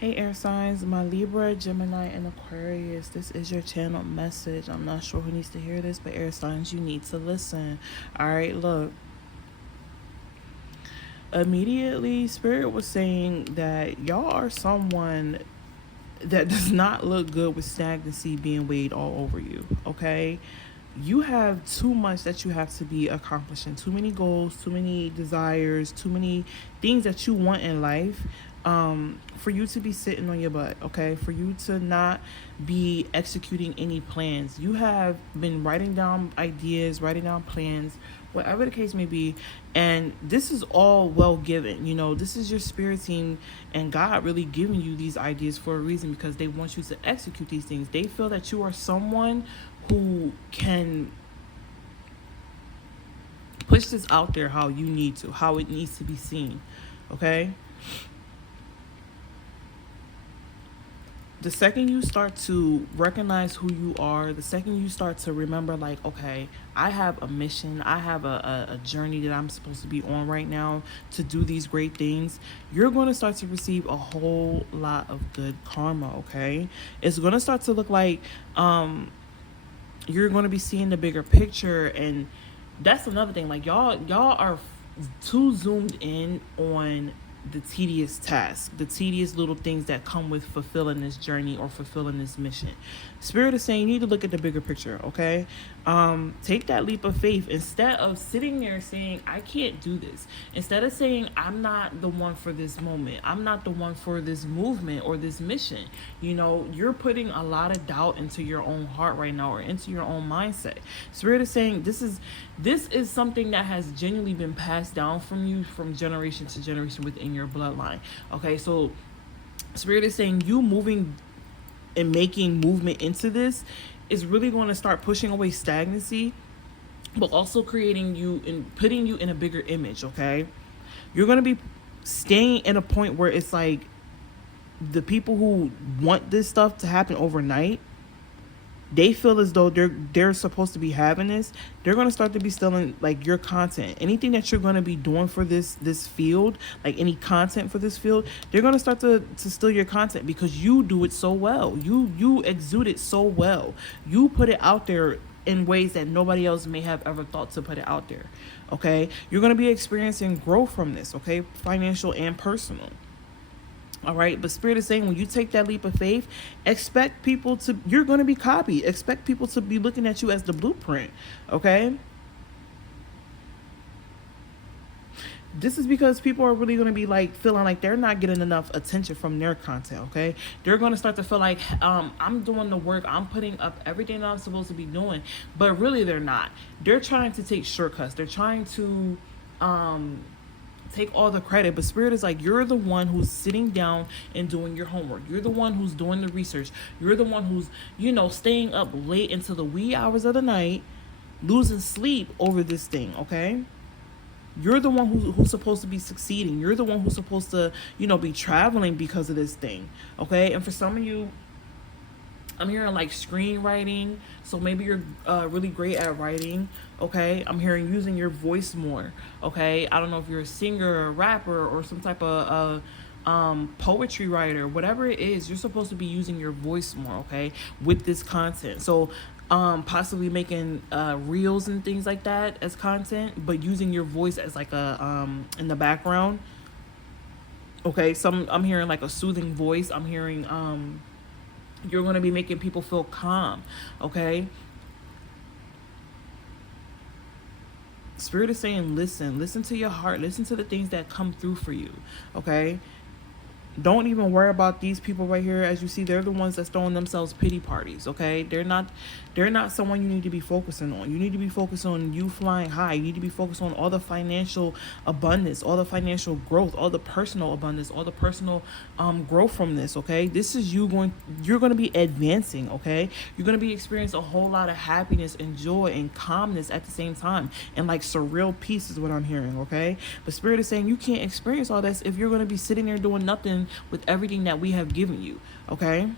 Hey air signs, my Libra, Gemini, and Aquarius. This is your channel message. I'm not sure who needs to hear this, but air signs, you need to listen. Alright, look. Immediately, Spirit was saying that y'all are someone that does not look good with stagnancy being weighed all over you, okay? You have too much that you have to be accomplishing, too many goals, too many desires, too many things that you want in life, for you to be sitting on your butt, okay? For you to not be executing any plans. You have been writing down ideas, writing down plans, whatever the case may be, and this is all well given. You know, this is your spirit team and God really giving you these ideas for a reason, because they want you to execute these things. They feel that you are someone who can push this out there how you need to, how it needs to be seen, okay? The second you start to recognize who you are, the second you start to remember, like, okay, I have a mission, I have a journey that I'm supposed to be on right now to do these great things, you're going to start to receive a whole lot of good karma, okay? It's going to start to look like you're going to be seeing the bigger picture. And that's another thing, like y'all are too zoomed in on the tedious task, the tedious little things that come with fulfilling this journey or fulfilling this mission. Spirit is saying you need to look at the bigger picture, okay? Take that leap of faith instead of sitting there saying, I can't do this. Instead of saying, I'm not the one for this moment, I'm not the one for this movement or this mission. You know, you're putting a lot of doubt into your own heart right now, or into your own mindset. Spirit is saying this is something that has genuinely been passed down from you from generation to generation within your bloodline. Okay, so Spirit is saying you moving and making movement into this is really going to start pushing away stagnancy, but also creating you and putting you in a bigger image, okay? You're going to be staying in a point where it's like the people who want this stuff to happen overnight, they feel as though they're supposed to be having this. They're going to start to be stealing like your content. Anything that you're going to be doing for this field, like any content for this field, they're going to start to steal your content because you do it so well. You exude it so well. You put it out there in ways that nobody else may have ever thought to put it out there. Okay? You're going to be experiencing growth from this, okay? Financial and personal. All right, but Spirit is saying when you take that leap of faith, expect people to, you're going to be copied. Expect people to be looking at you as the blueprint, okay? This is because people are really going to be like feeling like they're not getting enough attention from their content, okay? They're going to start to feel like I'm doing the work, I'm putting up everything that I'm supposed to be doing, but really they're not. They're trying to take shortcuts. They're trying to take all the credit, but Spirit is like, you're the one who's sitting down and doing your homework. You're the one who's doing the research. You're the one who's, you know, staying up late into the wee hours of the night, losing sleep over this thing, okay? You're the one who's supposed to be succeeding. You're the one who's supposed to, you know, be traveling because of this thing, okay? And for some of you, I'm hearing like screenwriting, so maybe you're really great at writing, okay? I'm hearing using your voice more, okay? I don't know if you're a singer or a rapper or some type of poetry writer, whatever it is, you're supposed to be using your voice more, okay, with this content. So possibly making reels and things like that as content, but using your voice as like a in the background, okay? I'm hearing like a soothing voice. I'm hearing you're going to be making people feel calm, okay? Spirit is saying, listen to your heart, listen to the things that come through for you, okay? Don't even worry about these people right here. As you see, they're the ones that's throwing themselves pity parties, okay? They're not someone you need to be focusing on. You need to be focused on you flying high. You need to be focused on all the financial abundance, all the financial growth, all the personal abundance, all the personal growth from this, okay? This is you're going to be advancing, okay? You're going to be experiencing a whole lot of happiness and joy and calmness at the same time. And like surreal peace is what I'm hearing, okay? But Spirit is saying you can't experience all this if you're going to be sitting there doing nothing with everything that we have given you, okay?